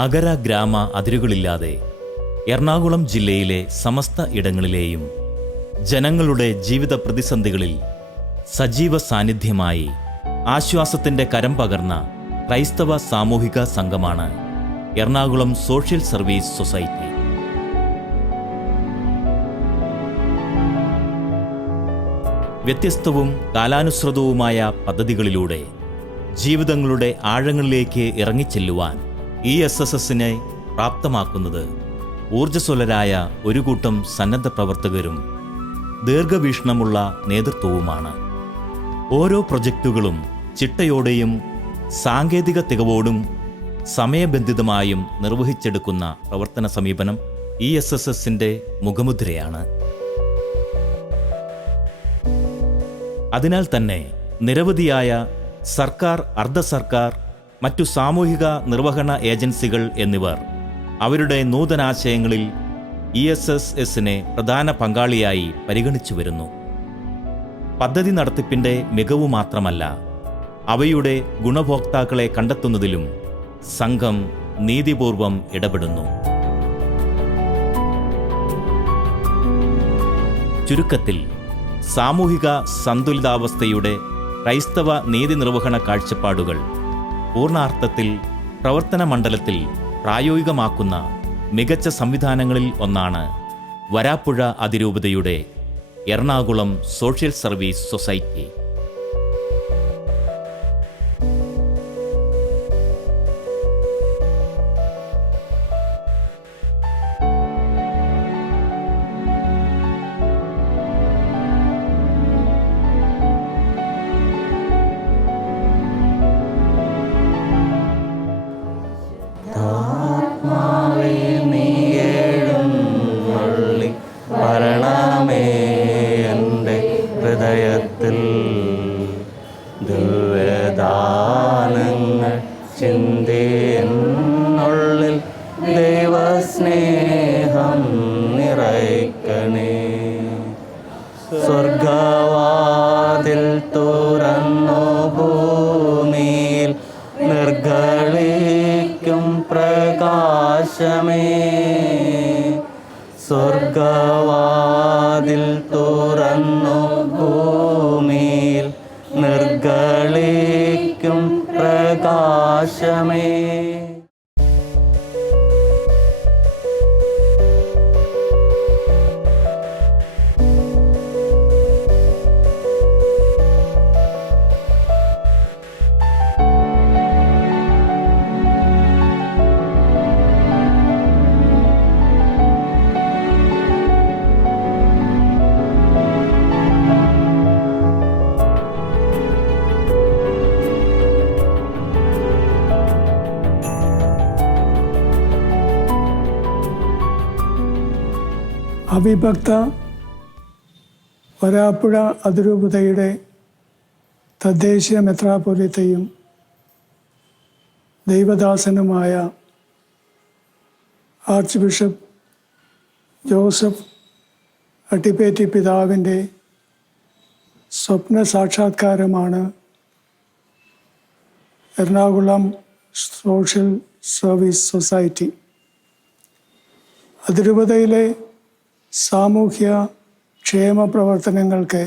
നഗര ഗ്രാമ അതിരുകളില്ലാതെ എറണാകുളം ജില്ലയിലെ സമസ്ത ഇടങ്ങളിലെയും ജനങ്ങളുടെ ജീവിത പ്രതിസന്ധികളിൽ സജീവ സാന്നിധ്യമായി ആശ്വാസത്തിൻ്റെ കരം പകർന്ന ക്രൈസ്തവ സാമൂഹിക സംഘമാണ് എറണാകുളം സോഷ്യൽ സർവീസ് സൊസൈറ്റി. വ്യത്യസ്തവും കാലാനുസൃതവുമായ പദ്ധതികളിലൂടെ ജീവിതങ്ങളുടെ ആഴങ്ങളിലേക്ക് ഇറങ്ങിച്ചെല്ലുവാൻ ESSSനെ പ്രാപ്തമാക്കുന്നത് ഊർജ്ജസ്വലരായ ഒരു കൂട്ടം സന്നദ്ധ പ്രവർത്തകരും ദീർഘവീക്ഷണമുള്ള നേതൃത്വവുമാണ്. ഓരോ പ്രൊജക്റ്റുകളും ചിട്ടയോടെയും സാങ്കേതിക തികവോടും സമയബന്ധിതമായും നിർവഹിച്ചെടുക്കുന്ന പ്രവർത്തന സമീപനം ESSSന്റെ മുഖമുദ്രയാണ്. അതിനാൽ തന്നെ നിരവധിയായ സർക്കാർ, അർദ്ധ സർക്കാർ, മറ്റു സാമൂഹിക നിർവഹണ ഏജൻസികൾ എന്നിവർ അവരുടെ നൂതനാശയങ്ങളിൽ ESSSനെ പ്രധാന പങ്കാളിയായി പരിഗണിച്ചു വരുന്നു. പദ്ധതി നടത്തിപ്പിൻ്റെ മികവു മാത്രമല്ല, അവയുടെ ഗുണഭോക്താക്കളെ കണ്ടെത്തുന്നതിലും സംഘം നീതിപൂർവം ഇടപെടുന്നു. ചുരുക്കത്തിൽ, സാമൂഹിക സന്തുലിതാവസ്ഥയുടെ ക്രൈസ്തവ നീതി നിർവഹണ കാഴ്ചപ്പാടുകൾ പൂർണ്ണാർത്ഥത്തിൽ പ്രവർത്തന മണ്ഡലത്തിൽ പ്രായോഗികമാക്കുന്ന മികച്ച സംവിധാനങ്ങളിൽ ഒന്നാണ് വരാപ്പുഴ അതിരൂപതയുടെ എറണാകുളം സോഷ്യൽ സർവീസ് സൊസൈറ്റി. ഹൃദയത്തിൽ ദിവ്യദാനങ്ങൾ ചിന്തയുള്ളിൽ ദൈവസ്നേഹം നിറയ്ക്കണേ. സ്വർഗവാതിൽ തുറന്നു ഭൂമിയിൽ നിർഗളിക്കും പ്രകാശമേ. സ്വർഗവാതിൽ തുറന്നു ഭൂമിയിൽ നിർഗളിക്കും പ്രകാശമേ. അവിഭക്ത വരാപ്പുഴ അതിരൂപതയുടെ തദ്ദേശീയ മെത്രാപ്പൊലീത്തയും ദൈവദാസനുമായ ആർച്ച് ബിഷപ്പ് ജോസഫ് അട്ടിപ്പേറ്റി പിതാവിൻ്റെ സ്വപ്ന സാക്ഷാത്കാരമാണ് എറണാകുളം സോഷ്യൽ സർവീസ് സൊസൈറ്റി. അതിരൂപതയിലെ സാമൂഹ്യ ക്ഷേമ പ്രവർത്തനങ്ങൾക്ക്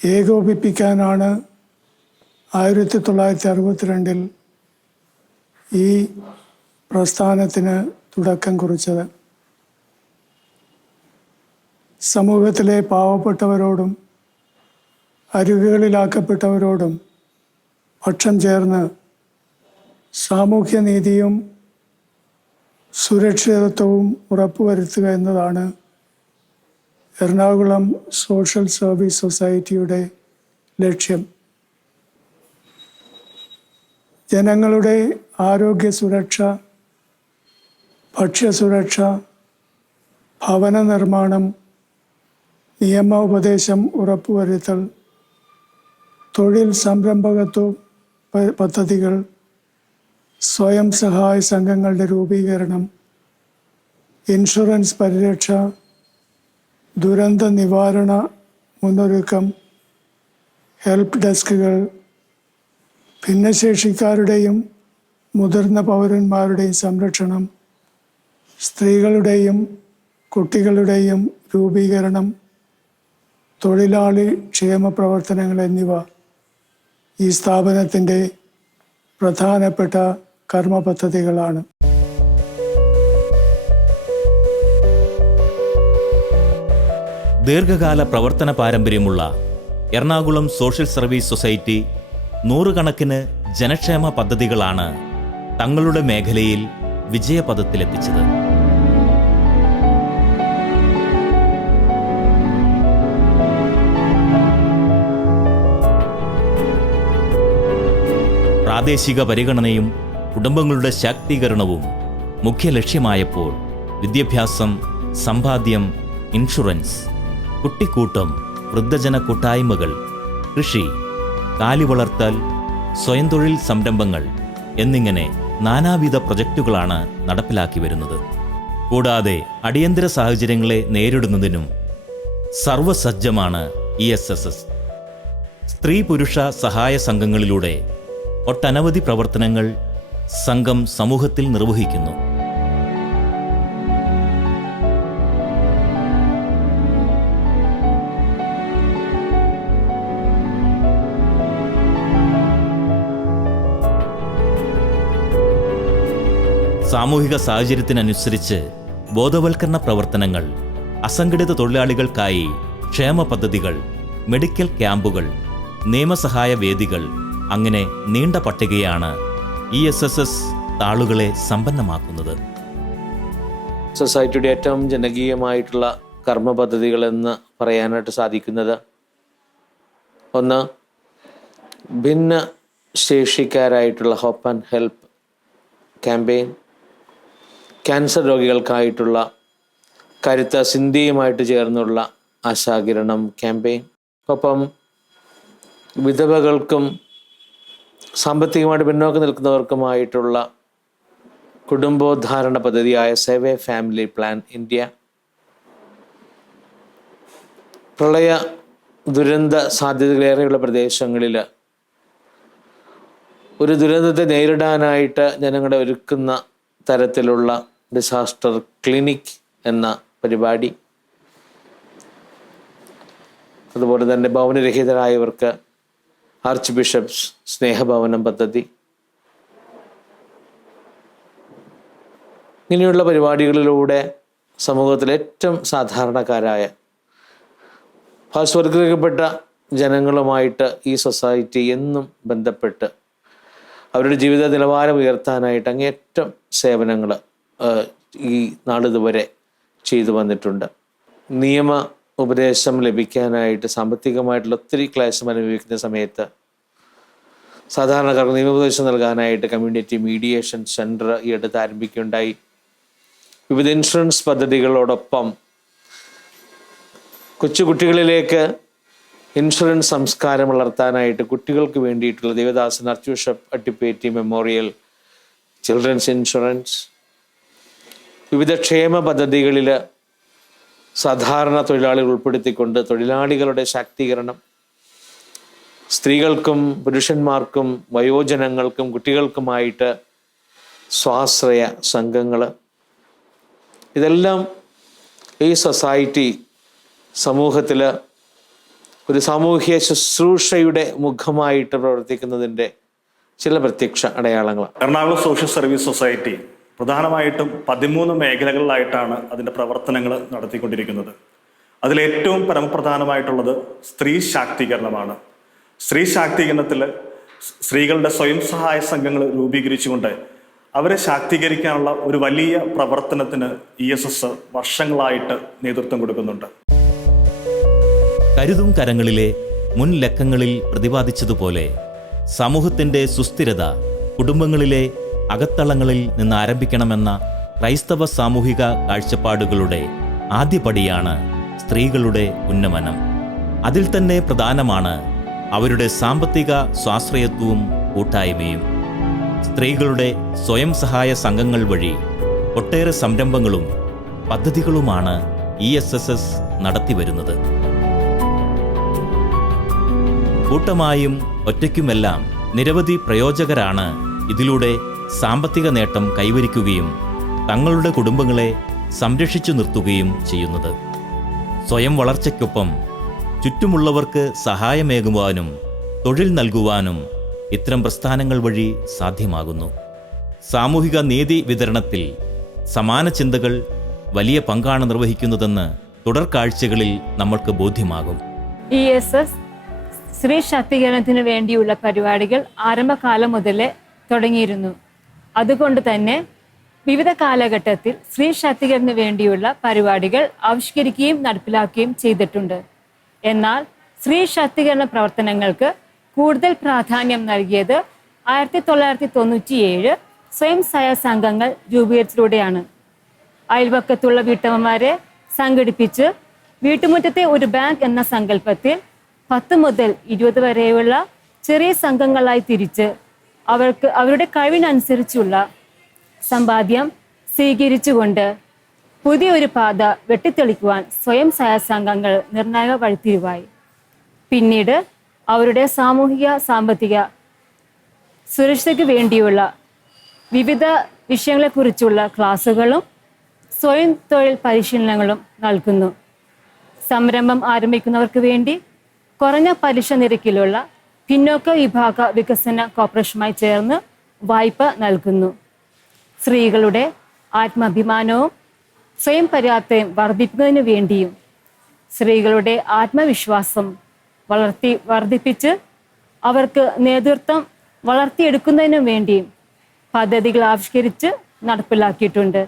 ഏകോപിപ്പിക്കാനാണ് 1962 ഈ പ്രസ്ഥാനത്തിന് തുടക്കം കുറിച്ചത്. സമൂഹത്തിലെ പാവപ്പെട്ടവരോടും അരികുകളിലാക്കപ്പെട്ടവരോടും പക്ഷം ചേർന്ന് സാമൂഹ്യനീതിയും സുരക്ഷിതത്വവും ഉറപ്പുവരുത്തുക എന്നതാണ് എറണാകുളം സോഷ്യൽ സർവീസ് സൊസൈറ്റിയുടെ ലക്ഷ്യം. ജനങ്ങളുടെ ആരോഗ്യ സുരക്ഷ, ഭക്ഷ്യസുരക്ഷ, ഭവന നിർമ്മാണം, നിയമ ഉപദേശം ഉറപ്പുവരുത്തൽ, തൊഴിൽ സംരംഭകത്വ പദ്ധതികൾ, സ്വയം സഹായ സംഘങ്ങളുടെ രൂപീകരണം, ഇൻഷുറൻസ് പരിരക്ഷ, ദുരന്ത നിവാരണ മുന്നൊരുക്കം, ഹെൽപ്പ് ഡെസ്കുകൾ, ഭിന്നശേഷിക്കാരുടെയും മുതിർന്ന പൗരന്മാരുടെയും സംരക്ഷണം, സ്ത്രീകളുടെയും കുട്ടികളുടെയും രൂപീകരണം, തൊഴിലാളി ക്ഷേമ പ്രവർത്തനങ്ങൾ എന്നിവ ഈ സ്ഥാപനത്തിൻ്റെ പ്രധാനപ്പെട്ട കർമ്മ പദ്ധതികളാണ്. ദീർഘകാല പ്രവർത്തന പാരമ്പര്യമുള്ള എറണാകുളം സോഷ്യൽ സർവീസ് സൊസൈറ്റി നൂറുകണക്കിന് ജനക്ഷേമ പദ്ധതികളാണ് തങ്ങളുടെ മേഖലയിൽ വിജയപഥത്തിലെത്തിച്ചത്. പ്രാദേശിക പരിഗണനയും കുടുംബങ്ങളുടെ ശാക്തീകരണവും മുഖ്യ ലക്ഷ്യമായപ്പോൾ വിദ്യാഭ്യാസം, സമ്പാദ്യം, ഇൻഷുറൻസ്, കുട്ടിക്കൂട്ടം, വൃദ്ധജന കൂട്ടായ്മകൾ, കൃഷി, കാലിവളർത്തൽ, സ്വയം തൊഴിൽ സംരംഭങ്ങൾ എന്നിങ്ങനെ നാനാവിധ പ്രൊജക്റ്റുകളാണ് നടപ്പിലാക്കി വരുന്നത്. കൂടാതെ അടിയന്തര സാഹചര്യങ്ങളെ നേരിടുന്നതിനും സർവസജ്ജമാണ് ESSS. സ്ത്രീ പുരുഷ സഹായ സംഘങ്ങളിലൂടെ ഒട്ടനവധി പ്രവർത്തനങ്ങൾ സംഘം സമൂഹത്തിൽ നിർവഹിക്കുന്നു. സാമൂഹിക സാഹചര്യത്തിനനുസരിച്ച് ബോധവൽക്കരണ പ്രവർത്തനങ്ങൾ, അസംഘടിത തൊഴിലാളികൾക്കായി ക്ഷേമ പദ്ധതികൾ, മെഡിക്കൽ ക്യാമ്പുകൾ, നിയമസഹായ വേദികൾ, അങ്ങനെ നീണ്ട പട്ടികയാണ് ESSS താളുകളെ സമ്പന്നമാക്കുന്നത്. സൊസൈറ്റിയുടെ ഏറ്റവും ജനകീയമായിട്ടുള്ള കർമ്മ പദ്ധതികളെന്ന് പറയാനായിട്ട് സാധിക്കുന്നത്, ഒന്ന്, ഭിന്ന ശേഷിക്കാരായിട്ടുള്ള hope and help campaign, cancer രോഗികൾക്കായിട്ടുള്ള കരുത്ത സിന്ധിയുമായിട്ട് ചേർന്നുള്ള ആശാകിരണം ക്യാമ്പയിൻ, ഒപ്പം വിധവകൾക്കും സാമ്പത്തികമായിട്ട് പിന്നോക്കം നിൽക്കുന്നവർക്കുമായിട്ടുള്ള കുടുംബോദ്ധാരണ പദ്ധതിയായ save A family plan India, പ്രളയ ദുരന്ത സാധ്യതകളേറെയുള്ള പ്രദേശങ്ങളിൽ ഒരു ദുരന്തത്തെ നേരിടാനായിട്ട് ജനങ്ങളെ ഒരുക്കുന്ന തരത്തിലുള്ള ഡിസാസ്റ്റർ ക്ലിനിക് എന്ന പരിപാടി, അതുപോലെ തന്നെ ഭവനരഹിതരായവർക്ക് ആർച്ച് ബിഷപ്സ് സ്നേഹഭവനം പദ്ധതി, ഇങ്ങനെയുള്ള പരിപാടികളിലൂടെ സമൂഹത്തിലെ ഏറ്റവും സാധാരണക്കാരായ പാർശ്വവൽക്കരിക്കപ്പെട്ട ജനങ്ങളുമായിട്ട് ഈ സൊസൈറ്റി എന്നും ബന്ധപ്പെട്ട് അവരുടെ ജീവിത നിലവാരം ഉയർത്താനായിട്ട് അങ്ങേയറ്റം സേവനങ്ങൾ ഈ നാളിതുവരെ ചെയ്തു വന്നിട്ടുണ്ട്. നിയമ ഉപദേശം ലഭിക്കാനായിട്ട് സാമ്പത്തികമായിട്ടുള്ള ഒത്തിരി ക്ലേശം അനുഭവിക്കുന്ന സമയത്ത് സാധാരണക്കാർക്ക് നിയമോപദേശം നൽകാനായിട്ട് കമ്മ്യൂണിറ്റി മീഡിയേഷൻ സെൻറ്റർ ഈ അടുത്ത് ആരംഭിക്കുകയുണ്ടായി. വിവിധ ഇൻഷുറൻസ് പദ്ധതികളോടൊപ്പം കൊച്ചുകുട്ടികളിലേക്ക് ഇൻഷുറൻസ് സംസ്കാരം വളർത്താനായിട്ട് കുട്ടികൾക്ക് വേണ്ടിയിട്ടുള്ള Devadasan archbishop Attipetty memorial children's insurance, വിവിധ ക്ഷേമ പദ്ധതികളിൽ സാധാരണ തൊഴിലാളികൾ ഉൾപ്പെടുത്തിക്കൊണ്ട് തൊഴിലാളികളുടെ ശാക്തീകരണം, സ്ത്രീകൾക്കും പുരുഷന്മാർക്കും വയോജനങ്ങൾക്കും കുട്ടികൾക്കുമായിട്ട് സ്വാശ്രയ സംഘങ്ങൾ, ഇതെല്ലാം ഈ സൊസൈറ്റി സമൂഹത്തിൽ ഒരു സാമൂഹ്യ ശുശ്രൂഷയുടെ മുഖമായിട്ട് പ്രവർത്തിക്കുന്നതിൻ്റെ ചില പ്രത്യക്ഷ അടയാളങ്ങളാണ്. എറണാകുളം സോഷ്യൽ സർവീസ് സൊസൈറ്റി പ്രധാനമായിട്ടും 13 മേഖലകളിലായിട്ടാണ് അതിൻ്റെ പ്രവർത്തനങ്ങൾ നടത്തിക്കൊണ്ടിരിക്കുന്നത്. അതിലേറ്റവും പരമപ്രധാനമായിട്ടുള്ളത് സ്ത്രീ ശാക്തീകരണമാണ്. സ്ത്രീ ശാക്തീകരണത്തിൽ സ്ത്രീകളുടെ സ്വയം സഹായ സംഘങ്ങൾ രൂപീകരിച്ചുകൊണ്ട് അവരെ ശാക്തീകരിക്കാനുള്ള ഒരു വലിയ പ്രവർത്തനത്തിന് ESS വർഷങ്ങളായിട്ട് നേതൃത്വം കൊടുക്കുന്നുണ്ട്. കരുതും കരങ്ങളിലെ മുൻ ലക്കങ്ങളിൽ പ്രതിപാദിച്ചതുപോലെ സമൂഹത്തിൻ്റെ സുസ്ഥിരത കുടുംബങ്ങളിലെ അകത്തളങ്ങളിൽ നിന്ന് ആരംഭിക്കണമെന്ന ക്രൈസ്തവ സാമൂഹിക കാഴ്ചപ്പാടുകളുടെ ആദ്യപടിയാണ് സ്ത്രീകളുടെ ഉന്നമനം. അതിൽ തന്നെ പ്രധാനമാണ് അവരുടെ സാമ്പത്തിക സ്വാശ്രയത്വവും കൂട്ടായ്മയും. സ്ത്രീകളുടെ സ്വയം സഹായ സംഘങ്ങൾ വഴി ഒട്ടേറെ സംരംഭങ്ങളും പദ്ധതികളുമാണ് ESSS നടത്തിവരുന്നത്. കൂട്ടമായും ഒറ്റയ്ക്കുമെല്ലാം നിരവധി പ്രയോജകരാണ് ഇതിലൂടെ സാമ്പത്തിക നേട്ടം കൈവരിക്കുകയും തങ്ങളുടെ കുടുംബങ്ങളെ സംരക്ഷിച്ചു നിർത്തുകയും ചെയ്യുന്നത്. സ്വയം വളർച്ചയ്ക്കൊപ്പം ചുറ്റുമുള്ളവർക്ക് സഹായമേകുവാനും തൊഴിൽ നൽകുവാനും ഇത്തരം പ്രസ്ഥാനങ്ങൾ വഴി സാധ്യമാകുന്നു. സാമൂഹിക നീതി വിതരണത്തിൽ സമാന ചിന്തകൾ വലിയ പങ്കാണ് നിർവഹിക്കുന്നതെന്ന് തുടർക്കാഴ്ചകളിൽ നമ്മൾക്ക് ബോധ്യമാകും. ESS സ്ത്രീ ശാക്തീകരണത്തിന് വേണ്ടിയുള്ള പരിപാടികൾ ആരംഭകാലം മുതലേ തുടങ്ങിയിരുന്നു. അതുകൊണ്ട് തന്നെ വിവിധ കാലഘട്ടത്തിൽ സ്ത്രീ ശാക്തീകരണത്തിന് വേണ്ടിയുള്ള പരിപാടികൾ ആവിഷ്കരിക്കുകയും നടപ്പിലാക്കുകയും ചെയ്തിട്ടുണ്ട്. എന്നാൽ സ്ത്രീ ശാക്തീകരണ പ്രവർത്തനങ്ങൾക്ക് കൂടുതൽ പ്രാധാന്യം നൽകിയത് 1997 സ്വയം സഹായ സംഘങ്ങൾ രൂപീകരിച്ചതിലൂടെയാണ്. അയൽവക്കത്തുള്ള വീട്ടമ്മമാരെ സംഘടിപ്പിച്ച് വീട്ടുമുറ്റത്തെ ഒരു ബാങ്ക് എന്ന സങ്കല്പത്തിൽ 10 മുതൽ 20 വരെയുള്ള ചെറിയ സംഘങ്ങളായി തിരിച്ച് അവർക്ക് അവരുടെ കഴിവിനനുസരിച്ചുള്ള സമ്പാദ്യം സ്വീകരിച്ചുകൊണ്ട് പുതിയൊരു പാത വെട്ടിത്തെളിക്കുവാൻ സ്വയം സഹായ സംഘങ്ങൾ നിർണായക വഴിത്തിരിവായി. പിന്നീട് അവരുടെ സാമൂഹിക സാമ്പത്തിക സുരക്ഷയ്ക്ക് വേണ്ടിയുള്ള വിവിധ വിഷയങ്ങളെക്കുറിച്ചുള്ള ക്ലാസുകളും സ്വയം തൊഴിൽ പരിശീലനങ്ങളും നൽകുന്നു. സംരംഭം ആരംഭിക്കുന്നവർക്ക് വേണ്ടി കുറഞ്ഞ പലിശ നിരക്കിലുള്ള പിന്നോക്ക വിഭാഗ വികസന കോർപ്പറേഷനുമായി ചേർന്ന് വായ്പ നൽകുന്നു. സ്ത്രീകളുടെ ആത്മാഭിമാനവും സ്വയം പര്യാപ്തയും വർദ്ധിപ്പിക്കുന്നതിനു വേണ്ടിയും സ്ത്രീകളുടെ ആത്മവിശ്വാസം വർദ്ധിപ്പിച്ച് അവർക്ക് നേതൃത്വം വളർത്തിയെടുക്കുന്നതിനു വേണ്ടിയും പദ്ധതികൾ ആവിഷ്കരിച്ച് നടപ്പിലാക്കിയിട്ടുണ്ട്.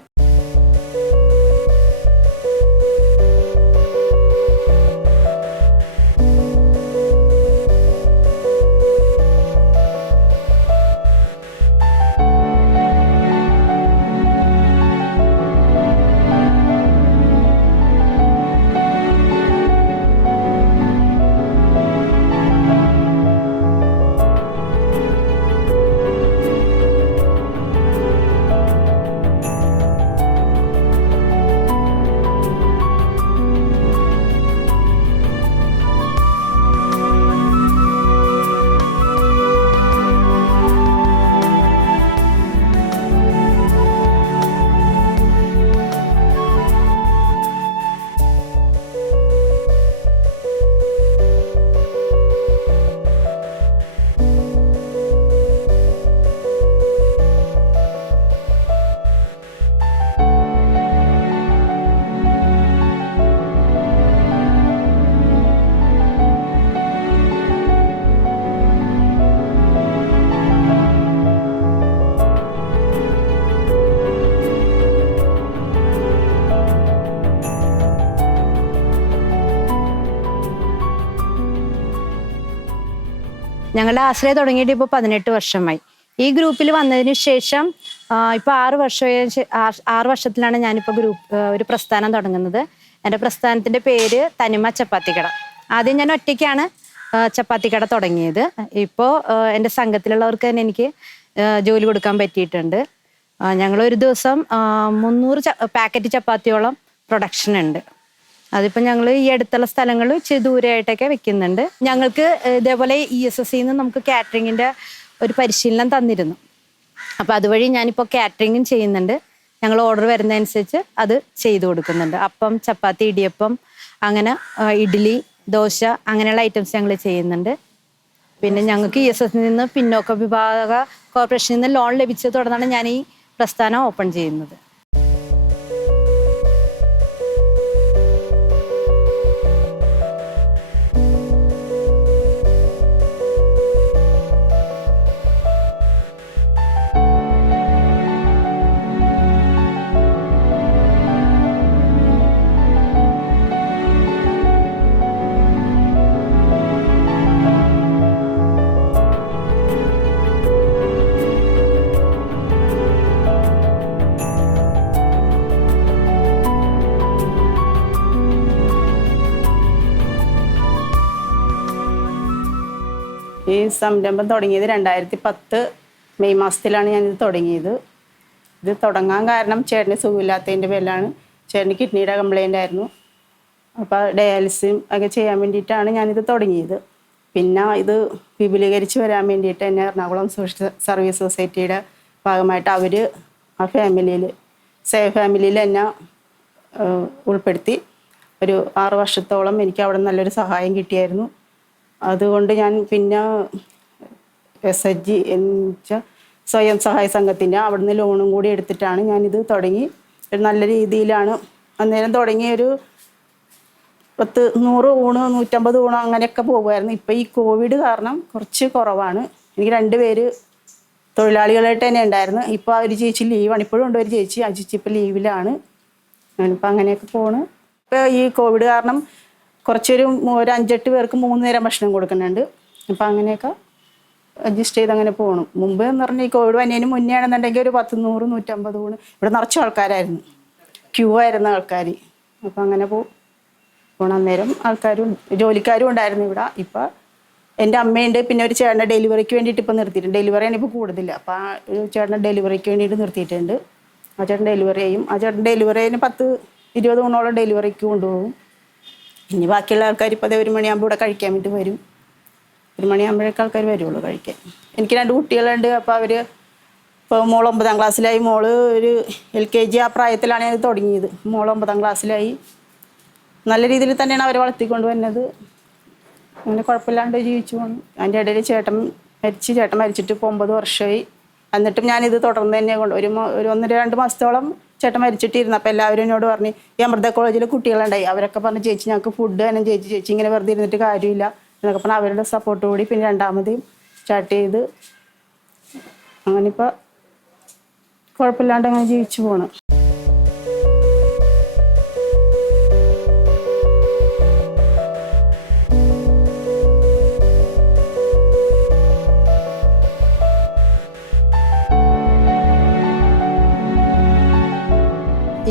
ഞങ്ങളുടെ ആശ്രയ തുടങ്ങിയിട്ട് ഇപ്പോൾ 18 വർഷമായി. ഈ ഗ്രൂപ്പിൽ വന്നതിന് ശേഷം ഇപ്പോൾ 6 വർഷത്തിലാണ് ഞാനിപ്പോൾ ഒരു പ്രസ്ഥാനം തുടങ്ങുന്നത്. എൻ്റെ പ്രസ്ഥാനത്തിൻ്റെ പേര് തനിമ ചപ്പാത്തിക്കട. ആദ്യം ഞാൻ ഒറ്റയ്ക്കാണ് ചപ്പാത്തിക്കട തുടങ്ങിയത്. ഇപ്പോൾ എൻ്റെ സംഘത്തിലുള്ളവർക്ക് തന്നെ എനിക്ക് ജോലി കൊടുക്കാൻ പറ്റിയിട്ടുണ്ട്. ഞങ്ങൾ ഒരു ദിവസം 300 പാക്കറ്റ് ചപ്പാത്തിയോളം പ്രൊഡക്ഷൻ ഉണ്ട്. അതിപ്പോൾ ഞങ്ങൾ ഈ അടുത്തുള്ള സ്ഥലങ്ങളിൽ ഇച്ചിരി ദൂരമായിട്ടൊക്കെ വെക്കുന്നുണ്ട്. ഞങ്ങൾക്ക് ഇതേപോലെ ESSന്ന് നമുക്ക് കാറ്ററിങ്ങിൻ്റെ ഒരു പരിശീലനം തന്നിരുന്നു. അപ്പോൾ അതുവഴി ഞാനിപ്പോൾ കാറ്ററിങ്ങും ചെയ്യുന്നുണ്ട്. ഞങ്ങൾ ഓർഡർ വരുന്നതനുസരിച്ച് അത് ചെയ്തു കൊടുക്കുന്നുണ്ട്. അപ്പം, ചപ്പാത്തി, ഇടിയപ്പം, അങ്ങനെ ഇഡ്ഡലി, ദോശ, അങ്ങനെയുള്ള ഐറ്റംസ് ഞങ്ങൾ ചെയ്യുന്നുണ്ട്. പിന്നെ ഞങ്ങൾക്ക് ESSൽ നിന്ന് പിന്നോക്ക വിഭാഗ കോർപ്പറേഷനിൽ നിന്ന് ലോൺ ലഭിച്ചത് തുടർന്നാണ് ഞാൻ ഈ പ്രസ്ഥാനം ഓപ്പൺ ചെയ്യുന്നത്. ഈ സംരംഭം തുടങ്ങിയത് 2010 മെയ് മാസത്തിലാണ് ഞാനിത് തുടങ്ങിയത്. ഇത് തുടങ്ങാൻ കാരണം ചേട്ടന് സുഖമില്ലാത്തതിൻ്റെ പേരിലാണ്. ചേട്ടന് കിഡ്നിയുടെ കംപ്ലൈൻ്റ് ആയിരുന്നു. അപ്പോൾ ഡയാലിസിസും ഒക്കെ ചെയ്യാൻ വേണ്ടിയിട്ടാണ് ഞാനിത് തുടങ്ങിയത്. പിന്നെ ഇത് വിപുലീകരിച്ച് വരാൻ വേണ്ടിയിട്ട് എന്നെ എറണാകുളം സോഷ്യൽ സർവീസ് സൊസൈറ്റിയുടെ ഭാഗമായിട്ട് അവർ ആ ഫാമിലിയിൽ സേവ് ഫാമിലിയിൽ എന്നെ ഉൾപ്പെടുത്തി ഒരു 6 വർഷത്തോളം എനിക്ക് അവിടെ നല്ലൊരു സഹായം കിട്ടിയായിരുന്നു. അതുകൊണ്ട് ഞാൻ പിന്നെ SHG എന്നുവെച്ചാൽ സ്വയം സഹായ സംഘത്തിൻ്റെ അവിടുന്ന് ലോണും കൂടി എടുത്തിട്ടാണ് ഞാനിത് തുടങ്ങി. ഒരു നല്ല രീതിയിലാണ് അന്നേരം തുടങ്ങിയ ഒരു 100 ഊണ് 150 ഊണ് അങ്ങനെയൊക്കെ പോകുമായിരുന്നു. ഇപ്പം ഈ കോവിഡ് കാരണം കുറച്ച് കുറവാണ്. എനിക്ക് 2 പേര് തൊഴിലാളികളായിട്ട് തന്നെ ഉണ്ടായിരുന്നു. ഇപ്പോൾ ഒരു ചേച്ചി ലീവാണ്, ഇപ്പോഴും ഉണ്ട് ഒരു ചേച്ചി. ആ ചേച്ചി ഇപ്പോൾ ലീവിലാണ്. ഞാനിപ്പോൾ അങ്ങനെയൊക്കെ പോണ്. ഇപ്പോൾ ഈ കോവിഡ് കാരണം കുറച്ചൊരു 5-8 പേർക്ക് 3 നേരം ഭക്ഷണം കൊടുക്കുന്നുണ്ട്. അപ്പം അങ്ങനെയൊക്കെ അഡ്ജസ്റ്റ് ചെയ്ത് അങ്ങനെ പോകണം. മുമ്പ് എന്ന് പറഞ്ഞാൽ ഈ കോവിഡ് വന്നതിന് മുന്നേ ആണെന്നുണ്ടെങ്കിൽ ഒരു 100, 100, 150 ഊണ് ഇവിടെ നിറച്ച ആൾക്കാരായിരുന്നു, ക്യൂ ആയിരുന്ന ആൾക്കാർ. അപ്പം അങ്ങനെ പോകണം. അന്നേരം ആൾക്കാരും ജോലിക്കാരും ഉണ്ടായിരുന്നു ഇവിടെ. ഇപ്പം എൻ്റെ അമ്മയുണ്ട്, പിന്നെ ഒരു ചേട്ടൻ്റെ ഡെലിവറിക്ക് വേണ്ടിയിട്ട് ഇപ്പോൾ നിർത്തിയിട്ടുണ്ട്. ഡെലിവറിയാണ് ഇപ്പോൾ കൂടുതൽ. അപ്പോൾ ആ ഒരു ചേട്ടൻ്റെ ഡെലിവറിക്ക് വേണ്ടിയിട്ട് നിർത്തിയിട്ടുണ്ട്. ആ ചേട്ടൻ ഡെലിവറി ചെയ്യും. ആ ചേട്ടൻ ഡെലിവറി അതിന് 10-20 ഊണോളം ഡെലിവറിക്ക് കൊണ്ടുപോകും. ഇനി ബാക്കിയുള്ള ആൾക്കാർ ഇപ്പോൾ 1 മണിയാകുമ്പോൾ ഇവിടെ കഴിക്കാൻ വേണ്ടി വരും. 1 മണിയാകുമ്പോഴേക്ക് ആൾക്കാർ വരുള്ളൂ കഴിക്കാൻ. എനിക്ക് 2 കുട്ടികളുണ്ട്. അപ്പോൾ അവർ ഇപ്പോൾ മോൾ 9ാം ക്ലാസ്സിലായി, മോള് ഒരു LKG ആ പ്രായത്തിലാണ് ഞാൻ തുടങ്ങിയത്. മോൾ 9ാം ക്ലാസ്സിലായി. നല്ല രീതിയിൽ തന്നെയാണ് അവരെ വളർത്തിക്കൊണ്ട് വരുന്നത്. അങ്ങനെ കുഴപ്പമില്ലാണ്ട് ജീവിച്ചു പോകുന്നു. അതിൻ്റെ ഇടയിൽ ചേട്ടൻ മരിച്ചിട്ട് ഇപ്പോൾ 9 വർഷമായി. എന്നിട്ടും ഞാനിത് തുടർന്ന് തന്നെ ഒരു 1-2 മാസത്തോളം ചേട്ടൻ മരിച്ചിട്ടിരുന്നു. അപ്പോൾ എല്ലാവരും എന്നോട് പറഞ്ഞു, ഈ അമൃത കോളേജിൽ കുട്ടികളുണ്ടായി, അവരൊക്കെ പറഞ്ഞു ചേച്ചി ഞങ്ങൾക്ക് ഫുഡ് തന്നെ ചേച്ചി ഇങ്ങനെ വെറുതെ ഇരുന്നിട്ട് കാര്യമില്ല എന്നൊക്കെ പറഞ്ഞാൽ അവരുടെ സപ്പോർട്ട് കൂടി പിന്നെ 2ാമതെയും സ്റ്റാർട്ട് ചെയ്ത് അങ്ങനെ ഇപ്പോൾ കുഴപ്പമില്ലാണ്ട് അങ്ങനെ ജീവിച്ചു പോകണം.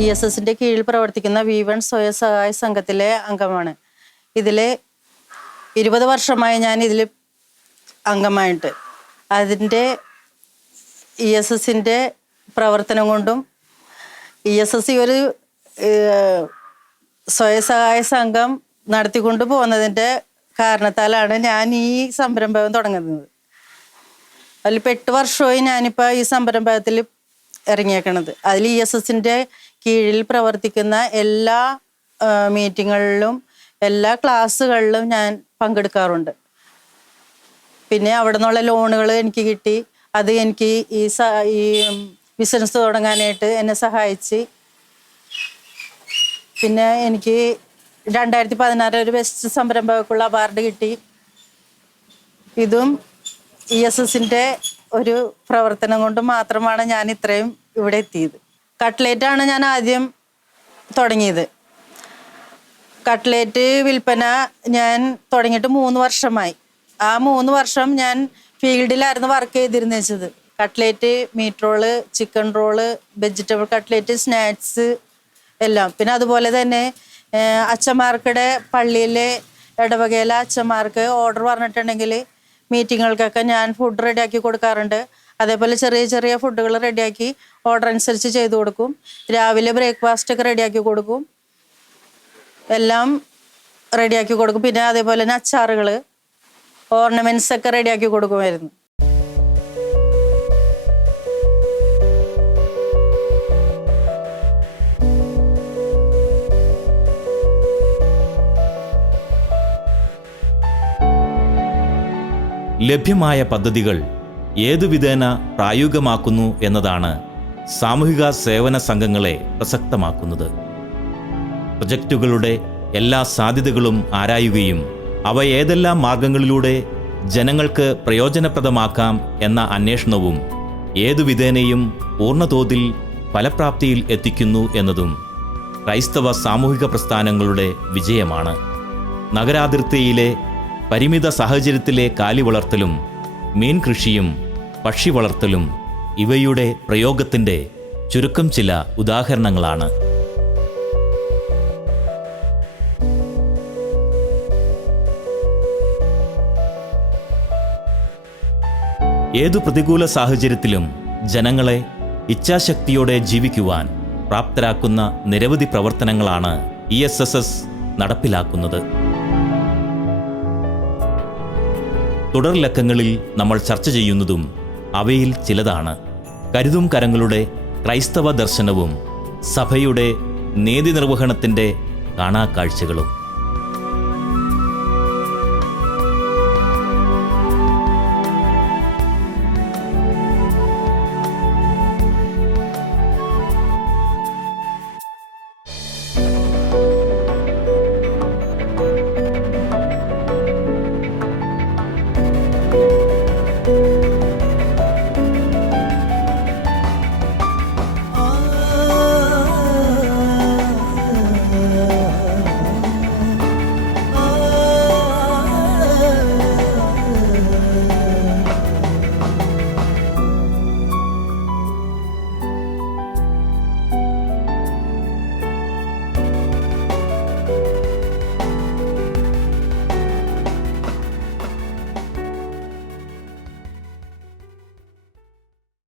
ESSന്റെ കീഴിൽ പ്രവർത്തിക്കുന്ന V1 സ്വയം സഹായ സംഘത്തിലെ അംഗമാണ്. ഇതിൽ 20 വർഷമായി ഞാൻ ഇതിൽ അംഗമായിട്ട്. അതിൻ്റെ ESSന്റെ പ്രവർത്തനം കൊണ്ടും ESS ഒരു സ്വയം സഹായ സംഘം നടത്തിക്കൊണ്ട് പോകുന്നതിൻ്റെ കാരണത്താലാണ് ഞാൻ ഈ സംരംഭം തുടങ്ങുന്നത്. അതിലിപ്പോൾ 8 വർഷമായി ഞാനിപ്പോൾ ഈ സംരംഭത്തിൽ ഇറങ്ങിയേക്കണത്. അതിൽ ESSന്റെ കീഴിൽ പ്രവർത്തിക്കുന്ന എല്ലാ മീറ്റിങ്ങുകളിലും എല്ലാ ക്ലാസ്സുകളിലും ഞാൻ പങ്കെടുക്കാറുണ്ട്. പിന്നെ അവിടെ നിന്നുള്ള ലോണുകൾ എനിക്ക് കിട്ടി. അത് എനിക്ക് ഈ ബിസിനസ് തുടങ്ങാനായിട്ട് എന്നെ സഹായിച്ച്. പിന്നെ എനിക്ക് 2016 ഒരു ബെസ്റ്റ് സംരംഭകർക്കുള്ള അവാർഡ് കിട്ടി. ഇതും ESSന്റെ ഒരു പ്രവർത്തനം കൊണ്ട് മാത്രമാണ് ഞാൻ ഇത്രയും ഇവിടെ എത്തിയത്. കട്ട്ലേറ്റാണ് ഞാൻ ആദ്യം തുടങ്ങിയത്. കട്ട്ലേറ്റ് വിൽപ്പന ഞാൻ തുടങ്ങിയിട്ട് 3 വർഷമായി. ആ 3 വർഷം ഞാൻ ഫീൽഡിലായിരുന്നു വർക്ക് ചെയ്തിരുന്നത്. Cutlet, meat roll, chicken roll, vegetable cutlet, snacks എല്ലാം. പിന്നെ അതുപോലെ തന്നെ അച്ഛന്മാർക്കിടെ പള്ളിയിലെ ഇടവകയിലെ അച്ഛന്മാർക്ക് ഓർഡർ പറഞ്ഞിട്ടുണ്ടെങ്കിൽ മീറ്റിങ്ങുകൾക്കൊക്കെ ഞാൻ ഫുഡ് റെഡിയാക്കി കൊടുക്കാറുണ്ട്. അതേപോലെ ചെറിയ ചെറിയ ഫുഡുകൾ റെഡിയാക്കി ഓർഡർ അനുസരിച്ച് ചെയ്തു കൊടുക്കും. രാവിലെ ബ്രേക്ക്ഫാസ്റ്റ് ഒക്കെ റെഡിയാക്കി കൊടുക്കും. എല്ലാം റെഡിയാക്കി കൊടുക്കും. പിന്നെ അതേപോലെ തന്നെ അച്ചാറുകൾ, ഓർണമെന്റ്സ് ഒക്കെ റെഡിയാക്കി കൊടുക്കുമായിരുന്നു. ലഭ്യമായ പദ്ധതികൾ ഏതു വിധേന പ്രായോഗികമാക്കുന്നു എന്നതാണ് സാമൂഹിക സേവന സംഘങ്ങളെ പ്രസക്തമാക്കുന്നത്. പ്രൊജക്റ്റുകളുടെ എല്ലാ സാധ്യതകളും ആരായുകയും അവ ഏതെല്ലാം മാർഗങ്ങളിലൂടെ ജനങ്ങൾക്ക് പ്രയോജനപ്രദമാക്കാം എന്ന അന്വേഷണവും ഏതു വിധേനയും പൂർണ്ണതോതിൽ ഫലപ്രാപ്തിയിൽ എത്തിക്കുന്നു എന്നതും ക്രൈസ്തവ സാമൂഹിക പ്രസ്ഥാനങ്ങളുടെ വിജയമാണ്. നഗരാതിർത്തിയിലെ പരിമിത സാഹചര്യത്തിലെ കാലി വളർത്തലും മീൻ കൃഷിയും പക്ഷി വളർത്തലും ഇവയുടെ പ്രയോഗത്തിൻ്റെ ചുരുക്കം ചില ഉദാഹരണങ്ങളാണ്. ഏതു പ്രതികൂല സാഹചര്യത്തിലും ജനങ്ങളെ ഇച്ഛാശക്തിയോടെ ജീവിക്കുവാൻ പ്രാപ്തരാക്കുന്ന നിരവധി പ്രവർത്തനങ്ങളാണ് ESSS നടപ്പിലാക്കുന്നത്. തുടർലക്കങ്ങളിൽ നമ്മൾ ചർച്ച ചെയ്യുന്നതും അവയിൽ ചിലതാണ്. കരുതും കരങ്ങളുടെ ക്രൈസ്തവ ദർശനവും സഭയുടെ നീതി നിർവഹണത്തിൻ്റെ കാണാക്കാഴ്ചകളും.